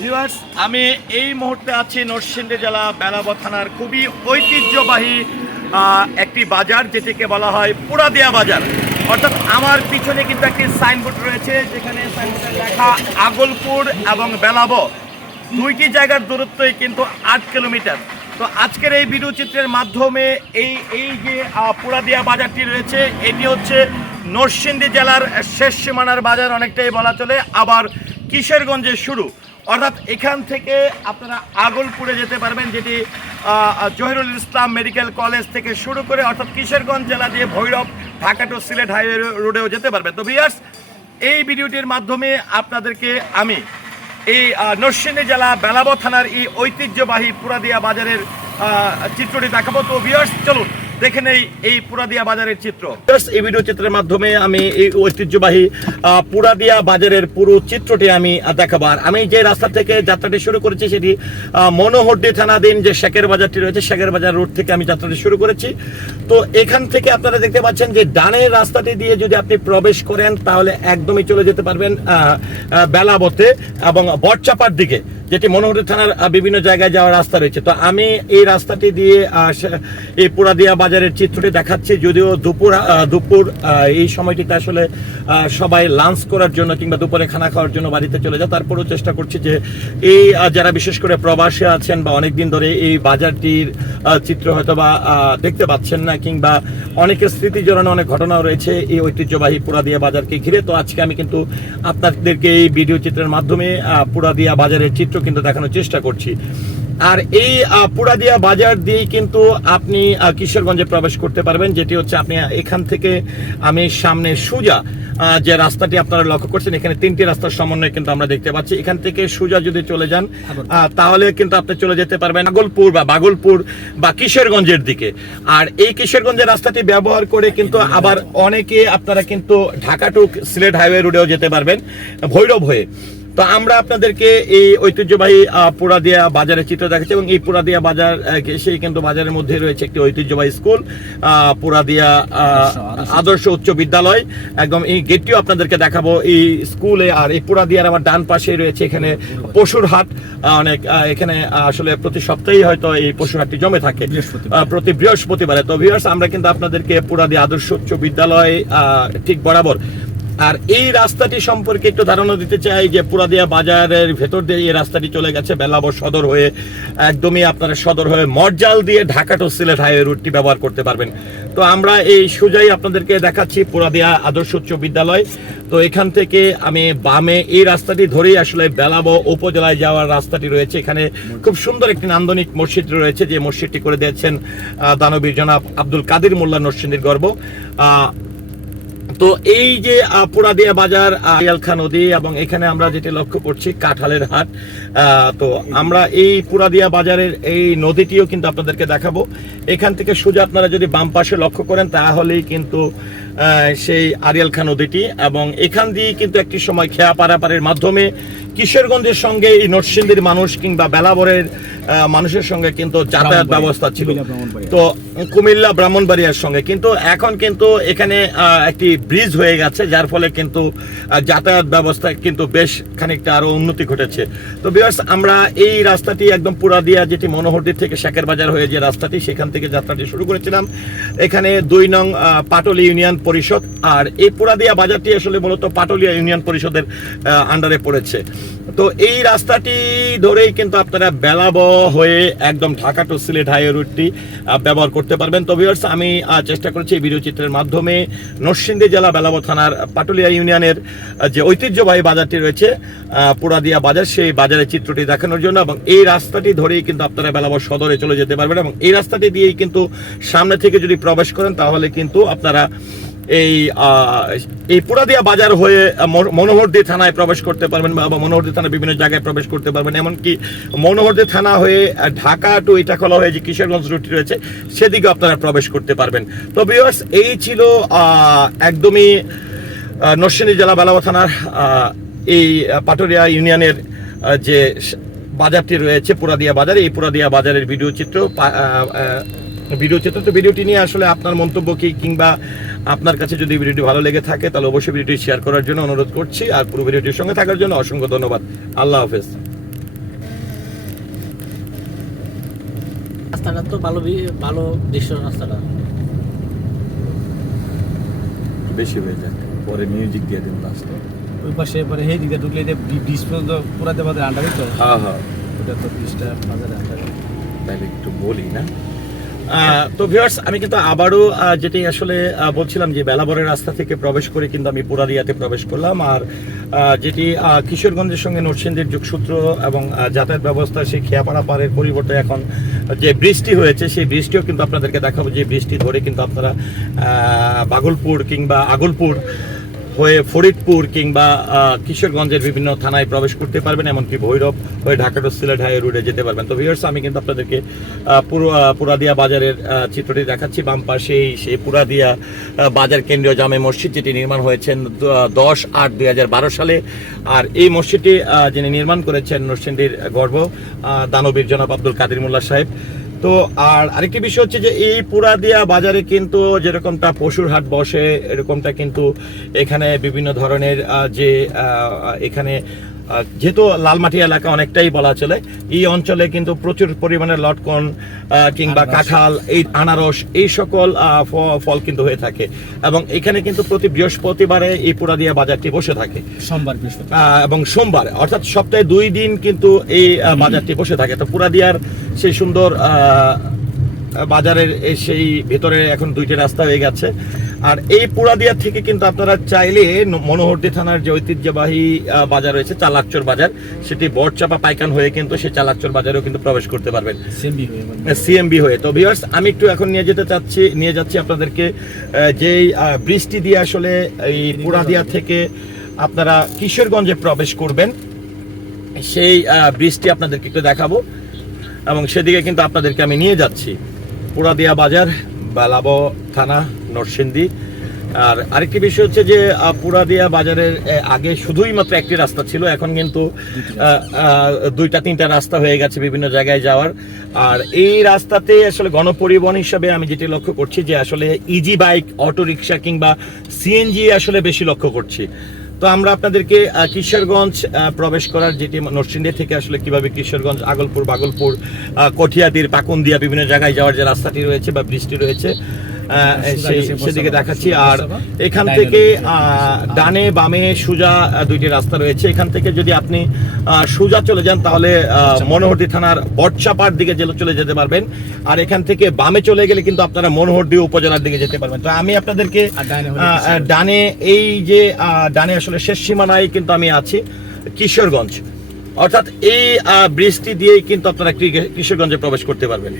Viewers, আমি এই মুহূর্তে আছি নরসিংদী জেলা বেলাব থানার খুবই ঐতিহ্যবাহী একটি বাজার, যেটিকে বলা হয় পুরাদিয়া বাজার। অর্থাৎ আমার পিছনে কিন্তু একটি সাইনবোর্ড রয়েছে, যেখানে সাইনবোর্ডে লেখা আগলপুর এবং বেলাব, দুইটি জায়গার দূরত্বই কিন্তু 8 কিলোমিটার। তো আজকের এই ভিডিও চিত্রের মাধ্যমে এই যে পুরাদিয়া বাজারটি রয়েছে, এটি হচ্ছে নরসিংদী জেলার শেষ সীমানার বাজার অনেকটাই বলা চলে, আবার কিশোরগঞ্জের শুরু। অর্থাৎ এখান থেকে আপনারা আগলপুরে যেতে পারবেন, যেটি জহিরুল ইসলাম মেডিকেল কলেজ থেকে শুরু করে অর্থাৎ কিশোরগঞ্জ জেলা দিয়ে ভৈরব, ঢাকা টু সিলেট হাইওয়ে রোডেও যেতে পারবেন। তো ভিউয়ার্স, এই ভিডিওটির মাধ্যমে আপনাদেরকে আমি এই নরসিংদী জেলা বেলাব থানার এই ঐতিহ্যবাহী পুরাদিয়া বাজারের চিত্রটি দেখাবো। তো ভিউয়ার্স, চলুন দেখে নেই এই পুরাদিয়া বাজারের চিত্র। এই ভিডিও চিত্রের মাধ্যমে আমি এই ঐতিহ্যবাহী পুরাদিয়া বাজারের পুরো চিত্রটি আমি দেখাবো। আর আমি যে রাস্তা থেকে যাত্রাটি শুরু করেছি সেটি মনোহরদী থানাধীন যে শেখের বাজারটি রয়েছে, শেখের বাজার রোড থেকে আমি যাত্রাটি শুরু করেছি। তো এখান থেকে আপনারা দেখতে পাচ্ছেন যে ডানের রাস্তাটি দিয়ে যদি আপনি প্রবেশ করেন তাহলে একদমই চলে যেতে পারবেন বেলাবতে এবং বটচাপার দিকে, যেটি মনোহরদী থানার বিভিন্ন জায়গায় যাওয়ার রাস্তা রয়েছে। তো আমি এই রাস্তাটি দিয়ে এই পুরাদিয়া বাজারের চিত্রটি দেখাচ্ছি। যদিও দুপুর এই সময়টিতে আসলে সবাই লাঞ্চ করার জন্য কিংবা দুপুরে খানা খাওয়ার জন্য বাড়িতে চলে যায়, তারপরেও চেষ্টা করছি যে এই যারা বিশেষ করে প্রবাসী আছেন বা অনেকদিন ধরে এই বাজারটির চিত্র হয়তো বা দেখতে পাচ্ছেন না, কিংবা অনেকের স্মৃতি জড়ানো অনেক ঘটনাও রয়েছে এই ঐতিহ্যবাহী পুরাদিয়া বাজারকে ঘিরে। তো আজকে আমি কিন্তু আপনাদেরকে এই ভিডিও চিত্রের মাধ্যমে পুরাদিয়া বাজারের চিত্র কিন্তু দেখানোর চেষ্টা করছি। আর এই পুরাদিয়া বাজার দিয়েই কিন্তু আপনি কিশোরগঞ্জে প্রবেশ করতে পারবেন, যেটি হচ্ছে আপনি এখান থেকে আমি সামনে সোজা যে রাস্তাটি আপনারা লক্ষ্য করছেন, এখানে 3টি রাস্তার সমন্বয় কিন্তু আমরা দেখতে পাচ্ছি। এখান থেকে সোজা যদি চলে যান তাহলে কিন্তু আপনি চলে যেতে পারবেন আগলপুর বা বাগলপুর বা কিশোরগঞ্জের দিকে। আর এই কিশোরগঞ্জের রাস্তাটি ব্যবহার করে কিন্তু আবার অনেকে আপনারা কিন্তু ঢাকা টু সিলেট হাইওয়ে রোডেও যেতে পারবেন ভৈরব হয়ে। তো আমরা আপনাদেরকে এই ঐতিহ্যবাহী পুরাদিয়া বাজারের চিত্র দেখাচ্ছি, এবং এই পুরাদিয়া বাজার সেই কিন্তু বাজারের মধ্যে রয়েছে একটি ঐতিহ্যবাহী স্কুল, পুরাদিয়া আদর্শ উচ্চ বিদ্যালয়। একদম এই গেটটিও আপনাদেরকে দেখাবো এই স্কুলে। আর এই পুরাদিয়ার আমার ডান পাশে রয়েছে এখানে পশুর হাট। অনেক এখানে আসলে প্রতি সপ্তাহেই হয়তো এই পশুর হাটটি জমে থাকে প্রতি বৃহস্পতিবারে। তো ভিউয়ার্স, আমরা কিন্তু আপনাদেরকে পুরাদিয়া আদর্শ উচ্চ বিদ্যালয় ঠিক বরাবর আর এই রাস্তাটি সম্পর্কে একটু ধারণা দিতে চাই যে পুরাদিয়া বাজারের ভেতর দিয়ে এই রাস্তাটি চলে গেছে বেলাব সদর হয়ে, একদমই আপনারা সদর হয়ে মরজাল দিয়ে ঢাকা টু সিলেট হাইওয়ে রুটটি ব্যবহার করতে পারবেন। তো আমরা এই সোজাই আপনাদেরকে দেখাচ্ছি পুরাদিয়া আদর্শ উচ্চ বিদ্যালয়। তো এখান থেকে আমি বামে এই রাস্তাটি ধরেই আসলে বেলাব উপজেলায় যাওয়ার রাস্তাটি রয়েছে। এখানে খুব সুন্দর একটি নান্দনিক মসজিদ রয়েছে, যে মসজিদটি করে দিয়েছেন দানবীর জনাব আব্দুল কাদের মোল্লা, নরসিংদীর গর্ব। তো এই যে পুরাদিয়া বাজার, আয়ালখা নদী, এবং এখানে আমরা যেটি লক্ষ্য করছি কাঁঠালের হাট। তো আমরা এই পুরাদিয়া বাজারের এই নদীটিও কিন্তু আপনাদেরকে দেখাবো। এখান থেকে সোজা আপনারা যদি বাম পাশে লক্ষ্য করেন তাহলেই কিন্তু সেই আরিয়ালখা নদীটি, এবং এখান দিয়ে কিন্তু একটি সময় খেয়া পারাপারের মাধ্যমে কিশোরগঞ্জের সঙ্গে এই নরসিংদীর মানুষ কিংবা বেলাবরের মানুষের সঙ্গে কিন্তু যাতায়াত ব্যবস্থা ছিল, তো কুমিল্লা ব্রাহ্মণবাড়িয়ার সঙ্গে। কিন্তু এখন কিন্তু এখানে একটি ব্রিজ হয়ে গেছে, যার ফলে কিন্তু যাতায়াত ব্যবস্থা কিন্তু বেশ খানিকটা আরো উন্নতি ঘটেছে। তো ভিউয়ার্স, আমরা এই রাস্তাটি একদম পুরাদিয়া, যেটি মনোহরদী থেকে শেখের বাজার হয়ে যে রাস্তাটি, সেখান থেকে যাত্রাটি শুরু করেছিলাম। এখানে 2 নং পাটলি ইউনিয়ন পরিষদ, আর এই পুরাদিয়া বাজারটি আসলে মূলত পাটলিয়া ইউনিয়ন পরিষদের আন্ডারে পড়েছে। তো এই রাস্তাটি ধরেই কিন্তু আপনারা বেলাব হয়ে একদম ঢাকা টু সিলেট হাইওয়ে রুটটি ব্যবহার করতে পারবেন। তো ভিউয়ার্স, আমি চেষ্টা করেছি এই ভিডিও চিত্রের মাধ্যমে নরসিংদী জেলা বেলাব থানার পাটুলিয়া ইউনিয়নের যে ঐতিহ্যবাহী বাজারটি রয়েছে পুরাদিয়া বাজার, সেই বাজারের চিত্রটি দেখানোর জন্য। এবং এই রাস্তাটি ধরেই কিন্তু আপনারা বেলাব সদরে চলে যেতে পারবেন, এবং এই রাস্তাটি দিয়েই কিন্তু সামনে থেকে যদি প্রবেশ করেন তাহলে কিন্তু আপনারা এই পুরাদিয়া বাজার হয়ে মনোহরদী থানায় প্রবেশ করতে পারবেন, বা মনোহরদী থানার বিভিন্ন জায়গায় প্রবেশ করতে পারবেন। এমনকি মনোহরদী থানা হয়ে ঢাকা টু ইটাখলা হয়ে যে কিশোরগঞ্জ রুটটি রয়েছে সেদিকে আপনারা প্রবেশ করতে পারবেন। তো ভিউয়ার্স, এই ছিল একদমই নরসিংদী জেলা বেলাব থানার এই পাটুলিয়া ইউনিয়নের যে বাজারটি রয়েছে পুরাদিয়া বাজার, এই পুরাদিয়া বাজারের ভিডিও চিত্র। তো ভিডিওটি নিয়ে আসলে আপনার মন্তব্য কি, কিংবা আপনার কাছে যদি ভিডিওটি ভালো লেগে থাকে তাহলে অবশ্যই ভিডিওটি শেয়ার করার জন্য অনুরোধ করছি। আর পুরো ভিডিওটির সঙ্গে থাকার জন্য অসংখ্য ধন্যবাদ। আল্লাহ হাফেজ। রাস্তাটা তো ভালো দৃশ্য রাস্তাটা বেশি হয়ে যায়, পরে মিউজিক দিয়ে দিন লাস্টে। ওই পাশে পরে সেই দিকে ঢুকলে যে ব্রিজ পর্যন্ত পুরাতে বাজারে আন্ডারে তো, হ্যাঁ হ্যাঁ, ওটা তো ব্রিজটা বাজারে আন্ডারে। তাইলে একটু বলি না। তো ভিউয়ার্স, আমি কিন্তু আবারও যেটি আসলে বলছিলাম যে বেলাবরের রাস্তা থেকে প্রবেশ করে কিন্তু আমি পুরাদিয়াতে প্রবেশ করলাম। আর যেটি কিশোরগঞ্জের সঙ্গে নরসিংদীর যোগসূত্র এবং যাতায়াত ব্যবস্থা, সেই খেয়াপাড়া পাড়ের পরিবর্তে এখন যে বৃষ্টি হয়েছে, সেই বৃষ্টিও কিন্তু আপনাদেরকে দেখাবো। যে বৃষ্টি ধরে কিন্তু আপনারা বাগলপুর কিংবা আগলপুর হয়ে ফরিদপুর কিংবা কিশোরগঞ্জের বিভিন্ন থানায় প্রবেশ করতে পারবেন, এমনকি ভৈরব হয়ে ঢাকা টু সিলেট হাই রুটে যেতে পারবেন। তো ভিউয়ার্স, আমি কিন্তু আপনাদেরকে পুরাদিয়া বাজারের চিত্রটি দেখাচ্ছি। বাম পাশেই সেই পুরাদিয়া বাজার কেন্দ্রীয় জামে মসজিদ, যেটি নির্মাণ হয়েছে 10/8/2012 সালে। আর এই মসজিদটি যিনি নির্মাণ করেছেন নরসিংদীর গর্ব দানবীর জনাব আব্দুল কাদের মোল্লা সাহেব। তো আর আরেকটি বিষয় হচ্ছে যে এই পুরাদিয়া বাজারে কিন্তু যেরকমটা পশুর হাট বসে, এরকমটা কিন্তু এখানে বিভিন্ন ধরনের যে এখানে যেহেতু লালমাটি এলাকা অনেকটাই বলা চলে, এই অঞ্চলে কিন্তু প্রচুর পরিমাণে লটকন কিংবা কাঁঠাল, এই আনারস, এই সকল ফল কিন্তু হয়ে থাকে। এবং এখানে কিন্তু প্রতি বৃহস্পতিবারে এই পুরাদিয়া বাজারটি বসে থাকে, সোমবার এবং সোমবার, অর্থাৎ সপ্তাহে 2 দিন কিন্তু এই বাজারটি বসে থাকে। তো পুরাদিয়ার সেই সুন্দর বাজারের সেই ভেতরে এখন 2টি রাস্তা হয়ে গেছে। আর এই পুরাদিয়া থেকে কিন্তু আপনারা চাইলে মনোহরদী থানার যে ঐতিহ্যবাহী বাজার রয়েছে চালাকচর বাজার, সেটি বটচাপা পাইকান হয়ে কিন্তু সেই চালাকচর বাজারেও কিন্তু প্রবেশ করতে পারবেন সিএমবি হয়ে। তো ভিউয়ার্স, আমি একটু এখন নিয়ে যাচ্ছি আপনাদেরকে যেই বৃষ্টি দিয়ে আসলে এই পুরাদিয়া থেকে আপনারা কিশোরগঞ্জে প্রবেশ করবেন, সেই বৃষ্টি আপনাদেরকে একটু দেখাবো এবং সেদিকে কিন্তু আপনাদেরকে আমি নিয়ে যাচ্ছি। পুরাদিয়া বাজার, বেলাব থানা, নরসিংদী। আর আরেকটি বিষয় হচ্ছে যে পুরাদিয়া বাজারের আগে শুধুই মাত্র একটি রাস্তা ছিল, এখন কিন্তু 2-3টা রাস্তা হয়ে গেছে বিভিন্ন জায়গায় যাওয়ার। আর এই রাস্তাতে আসলে গণপরিবহন হিসাবে আমি যেটি লক্ষ্য করছি যে আসলে ইজি বাইক, অটো রিক্সা কিংবা সিএনজি আসলে বেশি লক্ষ্য করছি। তো আমরা আপনাদেরকে কিশোরগঞ্জ প্রবেশ করার, যেটি নরসিংদী থেকে আসলে কিভাবে কিশোরগঞ্জ, আগলপুর, বাগলপুর, কঠিয়াদির, পাকুন্দিয়া বিভিন্ন জায়গায় যাওয়ার যে রাস্তাটি রয়েছে বা বৃষ্টি রয়েছে, সেদিকে দেখাচ্ছি। আর এখান থেকে ডানে বামে সোজা 2টি রাস্তা রয়েছে। এখান থেকে যদি আপনি সোজা চলে যান তাহলে মনোহরদী থানার বটচাপার দিকে চলে যেতে পারবেন। আর এখান থেকে বামে চলে গেলে কিন্তু আপনারা মনোহরদী উপজেলার দিকে যেতে পারবেন। তো আমি আপনাদেরকে ডানে, এই যে ডানে আসলে শেষ সীমানায় কিন্তু আমি আছি কিশোরগঞ্জ, অর্থাৎ এই বৃষ্টি দিয়েই কিন্তু আপনারা কিশোরগঞ্জে প্রবেশ করতে পারবেন।